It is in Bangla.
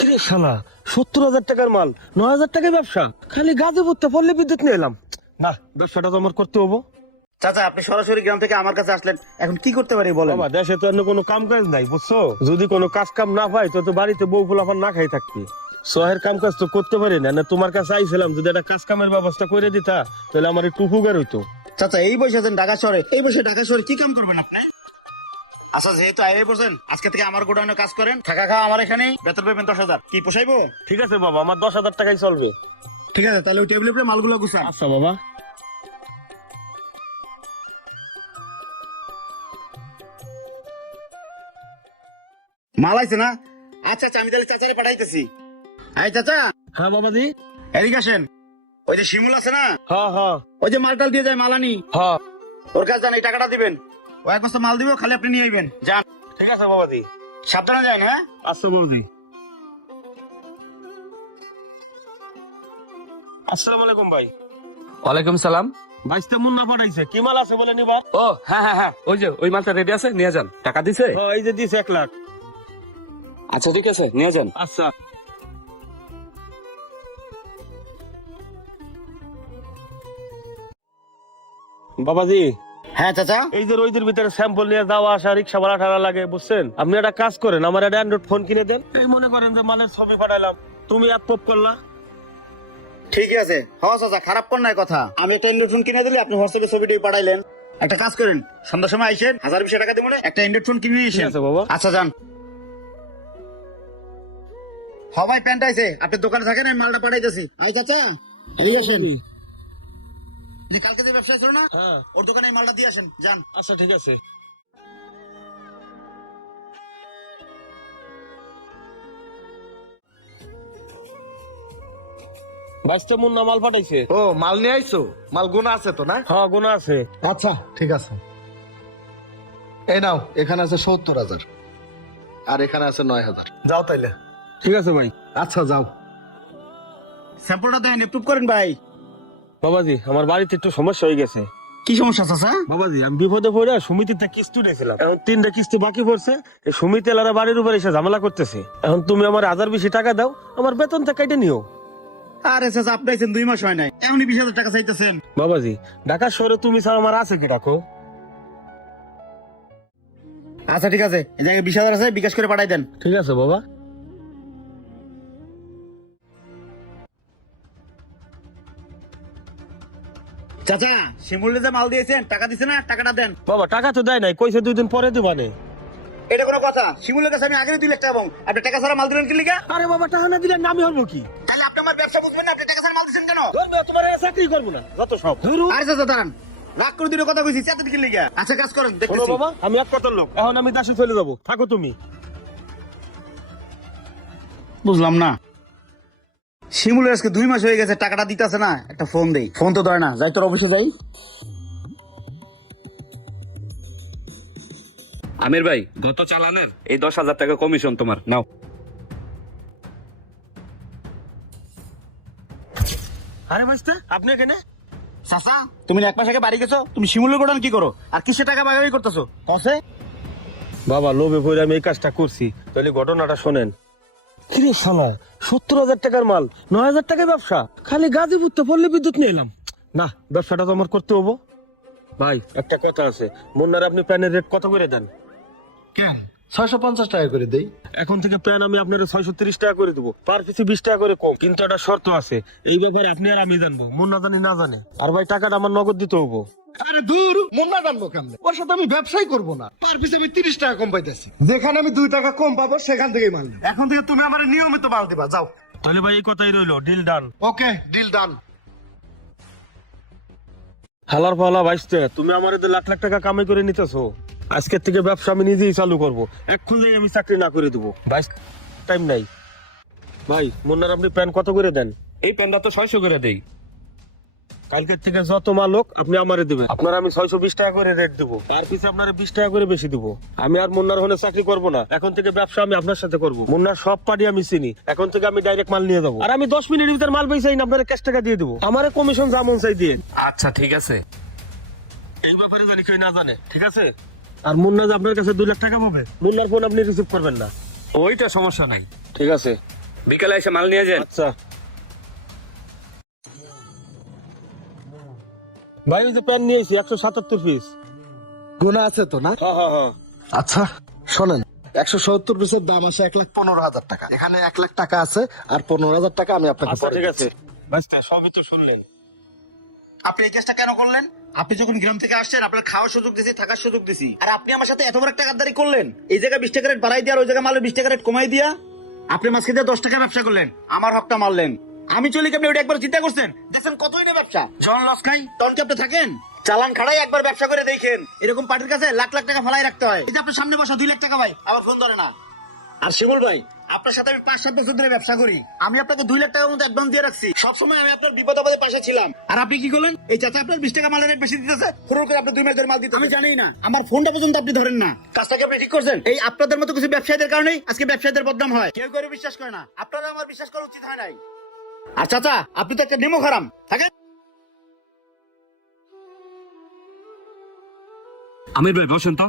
আরে শালা 70,000 টাকার মাল 9,000 টাকায় ব্যবসা, খালি গাজে পড়তে পড়লে বিদ্যুৎ নিয়ে এলাম। না, ব্যবসাটা তো আমার করতে হবো। চাচা আপনি সরাসরি গ্রাম থেকে আমার কাছে আসলেন, এখন কি করতে পারি বলেন? বাবা দেশে তো অন্য কোনো কাম কাজ নাই বুঝছো, যদি কোনো কাজ কাম না পাই তো বাড়িতে বউ ফুলাফান না খাই থাকবি। শহরের কাম কাজ তো করতে পারি না, না তোমার কাছে আইছিলাম, যদি একটা কাজ কামের ব্যবস্থা করে দিতা তাহলে আমার একটু উপকার হইতো। চাচা এই বসে আছেন ঢাকা শহরে, এই বসে ঢাকা শহরে কি কাম করবেন আপনি? আচ্ছা যেহেতু আইরে পড়ছেন, আজকে থেকে আমার গোডাউনে কাজ করেন, থাকা খাওয়া আমার এখানে, বেতন পাবেন 10,000। কি পোষাইবো? ঠিক আছে বাবা, আমার 10,000 টাকাই চলবে। ঠিক আছে, তাহলে ওই টেবিলের উপরে মালগুলো গুছান। আচ্ছা বাবা। মাল আইছে না? আচ্ছা আচ্ছা, আমি তাহলে চাচারে পাঠাইতেছি। আই চাচা। হ্যাঁ বাবাজি। এদিকে আসেন। ওই যে শিমুল আছে না, হ্যাঁ হ্যাঁ ওই যে মালটাল দিয়ে যায় মালানি, হ্যাঁ। ওর কাছে যান, এই টাকাটা দিবেন। ও এক বস্তা মাল দিব, খালি আপনি নিয়ে আইবেন। যান। ঠিক আছে বাবাজি। সাবধানে যান। হ্যাঁ আচ্ছা বাবাজি। আসসালামু আলাইকুম ভাই। ওয়ালাইকুম সালাম। বাইশটা মুন্না পাঠাইছে, কি মাল আছে বলে নিবার? ও হ্যাঁ হ্যাঁ হ্যাঁ, ওই যে ওই মালটা রেডি আছে, নিয়ে যান। টাকা দিছে? হ্যাঁ, এই যে দিছে 1 লাখ। আচ্ছা ঠিক আছে, নিয়ে যান। আচ্ছা। বাবাজি। হ্যাঁ চাচা। এই যে রোদের ভিতরে স্যাম্পল নিয়ে যাওয়া আসা, রিক্সা ভাড়া টাড়া লাগে বুঝছেন, আপনি একটা কাজ করেন, আমার একটা অ্যান্ড্রয়েড ফোন কিনে দেন। এই মনে করেন যে মালের ছবি পাঠাইলাম, তুমি এক পপ করলা। ঠিক আছে। হ্যাঁ চাচা, খারাপ কোন নাই কথা, আমি একটা অ্যান্ড্রয়েড ফোন কিনে দিলে আপনি হোয়াটসঅ্যাপে ছবিটি পাঠাইলেন। একটা কাজ করেন, সন্ধ্যার সময় আইসেন, 1,000-200 টাকা দিব, একটা অ্যান্ড্রয়েড ফোন কিনে নিয়ে ঠিক এসেন। আছে বাবা। আচ্ছা যান। হ্যাঁ ভাই, প্যান্ট আইছে, আপনি দোকানে থাকেন, আমি মালটা পাঠাইতেছি। আই চাচা, এদিকে আসেন। যে কালকে যে ব্যবসা ছিল না, হ্যাঁ। ওর দোকানে এই মালটা দিয়ে আসেন। যান। আচ্ছা ঠিক আছে। বাইশটা মুন্না মাল পাঠাইছে। ও মাল নিয়ে আইছো? মাল গোনা আছে তো না? হ্যাঁ গোনা আছে। আচ্ছা ঠিক আছে। এই নাও, এখানে আছে 70,000 আর এখানে আছে 9,000। যাও তাইলে। ঠিক আছে ভাই। আচ্ছা যাও। স্যাম্পলটা দেন, অ্যাপ্রুভ করেন ভাই। বাবাজি আমার বাড়িতে একটু সমস্যা হয়ে গেছে। কি সমস্যা চাচা? বাবাজি আমি বিপদে পড়ে সমিতিতে কিস্তি উঠেছিলাম, এখন 3টা কিস্তি বাকি পড়ছে। এই সমিতি এলারা বাড়ির উপর এসে ঝামেলা করতেছে, এখন তুমি আমার 1,000 বেশি টাকা দাও, আমার বেতনটা কেটে নিও। আরে চাচা, আপনি আইছেন 2 মাস হয় নাই, এখনই 20,000 টাকা চাইতেছেন? বাবাজি ঢাকা শহরে তুমি ছাড়া আমার আছে কি রাখো? আচ্ছা ঠিক আছে, এই জায়গায় 20,000 আছে, বিকাশ করে পাঠাই দেন। ঠিক আছে বাবা। চাচা শিমুলে যে মাল দিয়েছেন, টাকা দিছে না? টাকাটা দেন। বাবা টাকা তো দেয় নাই, কইছে 2 দিন পরে দিবানে। এটা কোনো কথা? শিমুলের কাছে আমি আগে 2 লাখ টাকা পাবো, আপনি টাকা ছাড়া মাল দিলেন কি লিগা? আরে বাবা টাকা না দিলে আমি হবো কি? তাহলে আপনি আমার ব্যবসা বুঝবেন না, আপনি টাকা ছাড়া মাল দিচ্ছেন কেন? ধরবে তোমার চাকরি করবো না যত সব ধরু। আরে চাচা দাঁড়ান, রাগ করে দিলে কথা কইছি, চাতে কি লিগা? আচ্ছা কাজ করেন, শোনো দেখতেছি। বাবা, আমি এক কথার লোক, এখন আমি দাসে চলে যাবো, থাকো তুমি। বুঝলাম না, শিমুলের আজকে 2 মাস হয়ে গেছে, টাকাটা দিতেছে না। একটা ফোন দেই, ফোন তো ধরে না। যাই তোর অফিসে যাই। আমির ভাই, গত চালানের এই 10,000 টাকা কমিশন তোমার, নাও। আরে ভাইস্তে আপনি এখানে? চাচা তুমি না 1 মাস আগে বাড়ি গেছো, তুমি শিমুলের গোডাউন কি করো আর কিসে টাকা ভাগাভাগি করতেছো? কসে বাবা লোভে পড়ে আমি এই কাজটা করছি, তাহলে ঘটনাটা শোনেন। কিরে শালা 70,000 টাকার মাল 9,000 টাকায় ব্যবসা, খালি গাজীপুর তো পড়লে বিদ্যুৎ নিয়ে এলাম। না, ব্যবসাটা তো আমার করতে হবো। ভাই একটা কথা আছে, মুন্নার আপনি প্যানের রেট কত করে দেন? কেন 650 টাকা করে দেই? এখন থেকে প্যান আমি আপনার 630 টাকা করে দেবো, পার পিছু 20 টাকা করে কম, কিন্তু একটা শর্ত আছে, এই ব্যাপারে আপনি আর আমি জানবো, মুন্না জানি না জানে। আর ভাই টাকাটা আমার নগদ দিতে হবো। আরে দূর, মুন্না জানবো কেমনে? ওর সাথে আমি ব্যবসাই করবো না। পার পিছে আমি 30 টাকা কম পাইতেছি, যেখানে আমি 2 টাকা কম পাবো সেখান থেকেই মাল নেব। এখন থেকে তুমি আমার নিয়মিত মাল দিবা, যাও। তাহলে ভাই এই কথাই রইলো, ডিল ডান। ওকে, ডিল ডান। হালার পালা ভাইস্তে, তুমি আমার এতে লাখ লাখ টাকা কামাই করে নিতেছো, আজকের থেকে ব্যবসা আমি নিজেই চালু করবো, এখন থেকে আমি চাকরি না করে দেবো। বাইশ টাইম নাই। ভাই মুন্নার আপনি প্যান কত করে দেন? এই প্যান্টটা তো 600 করে দেই। কালকের থেকে যত মাল হোক আপনি আমারে দেবেন, আপনার আমি 620 টাকা করে রেট দেবো, তার পিছনে আপনার 20 টাকা করে বেশি দেবো। আমি আর মুন্নার হলে চাকরি করবো না, এখন থেকে ব্যবসা আমি আপনার সাথে করবো। মুন্নার সব পার্টি আমি চিনি, এখন থেকে আমি ডাইরেক্ট মাল নিয়ে যাবো, আর আমি 10 মিনিটের ভিতরে মাল বেচাই না, আপনার ক্যাশ টাকা দিয়ে দেবো, আমার কমিশন যেমন চাই দিয়ে। আচ্ছা ঠিক আছে। এই ব্যাপারে জানি কেউ না জানে, ঠিক আছে? আর মুন্না যে আপনার কাছে 2 লাখ টাকা পাবে, মুন্নার ফোন আপনি রিসিভ করবেন না। ওইটা সমস্যা নাই। ঠিক আছে, বিকালে এসে মাল নিয়ে যান। আচ্ছা ভাই, ওই যে প্যান নিয়েছি 177 পিস। গুণা আছে তো না? হ্যাঁ হ্যাঁ হ্যাঁ। আচ্ছা শোনেন, 170 পিসের দাম আসে 1,15,000 টাকা। এখানে 1 লাখ টাকা আছে, আর 15,000 টাকা আমি আপনাকে আচ্ছা পরে ঠিক আছে দিচ্ছি। ভাইস্তে, সবই তো শুনলেন। আপনি এই কেসটা কেন করলেন? আপনি যখন গ্রাম থেকে আসছেন, আপনার খাওয়ার সুযোগ দিছি, থাকার সুযোগ দিছি, আর আপনি আমার সাথে এত বড় একটা গাদ্দারি করলেন। এই জায়গায় 20 টাকা রেট বাড়াই দিয়া আর ওই জায়গায় মালের 20 টাকা রেট কমাই দিয়া আপনি মাঝকে দিয়ে 10 টাকা ব্যবসা করলেন, আমার হকটা মারলেন। আমি চলি কি আপনি ওইটা একবার চিন্তা করছেন? দেখছেন কতই না ব্যবসা, যখন লস খাই তখন কি আপনি থাকেন? চালান খাড়াই একবার ব্যবসা করে দেখেন, এরকম পার্টির কাছে লাখ লাখ টাকা ফেলাই রাখতে হয়। এই যে আপনার সামনে বসা 2 লাখ টাকা ভাই, আবার ফোন ধরে না। আর শিমুল ভাই, আপনার সাথে আমি 5-7 বছর ধরে ব্যবসা করি, আমি আপনাকে 2 লাখ টাকার মতো অ্যাডভান্স দিয়ে রাখছি। সবসময় আমি আপনার বিপদ আপদে পাশে ছিলাম। আর আপনি কি করলেন? এই চাচা আপনার 20 টাকা মালের রেট বেশি দিতেছে, ফুরুল করে আপনি 2 মাস ধরে মাল দিতে আমি জানি না, আমার ফোনটা পর্যন্ত আপনি ধরেন না। কাজটাকে আপনি ঠিক করছেন। এই আপনাদের মতো কিছু ব্যবসায়ীদের কারণেই আজকে ব্যবসায়ীদের বদনাম হয়, কেউ কেউ বিশ্বাস করে না। আপনারা আমার বিশ্বাস করা উচিত হয় নাই। আর চাচা, আপনি তো একটা ডেমো খারাম থাকেন। আমির ভাই বসেন তো।